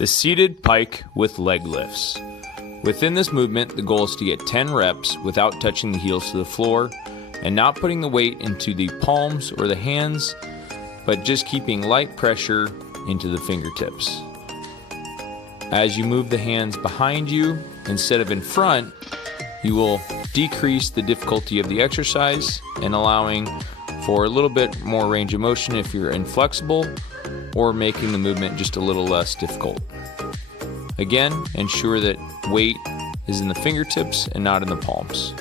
The seated pike with leg lifts. Within this movement, the goal is to get 10 reps without touching the heels to the floor and not putting the weight into the palms or the hands, but just keeping light pressure into the fingertips. As you move the hands behind you instead of in front, you will decrease the difficulty of the exercise and allowing for a little bit more range of motion if you're inflexible, or making the movement just a little less difficult. Again, ensure that weight is in the fingertips and not in the palms.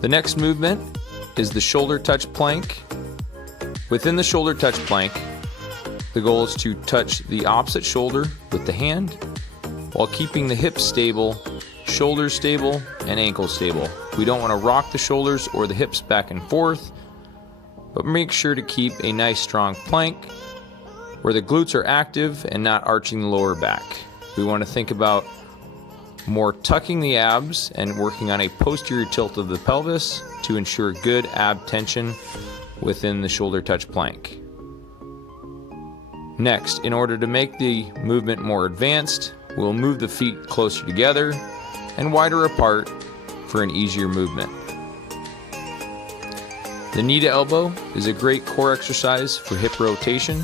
The next movement is the shoulder touch plank. Within the shoulder touch plank, the goal is to touch the opposite shoulder with the hand while keeping the hips stable, shoulders stable, and ankles stable. We don't want to rock the shoulders or the hips back and forth, but make sure to keep a nice strong plank where the glutes are active and not arching the lower back. We want to think about more tucking the abs and working on a posterior tilt of the pelvis to ensure good ab tension within the shoulder touch plank. Next, in order to make the movement more advanced, we'll move the feet closer together and wider apart for an easier movement. The knee to elbow is a great core exercise for hip rotation,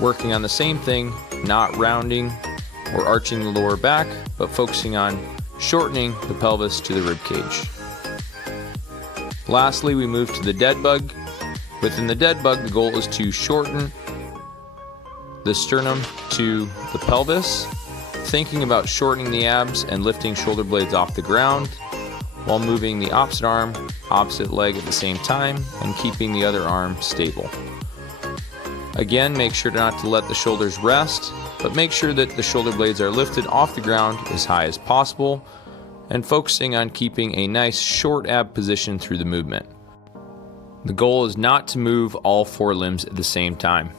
working on the same thing, not rounding or arching the lower back, but focusing on shortening the pelvis to the rib cage. Lastly, we move to the dead bug. Within the dead bug, the goal is to shorten the sternum to the pelvis, thinking about shortening the abs and lifting shoulder blades off the ground while moving the opposite arm, opposite leg at the same time and keeping the other arm stable. Again, make sure not to let the shoulders rest, but make sure that the shoulder blades are lifted off the ground as high as possible and focusing on keeping a nice short ab position through the movement. The goal is not to move all four limbs at the same time.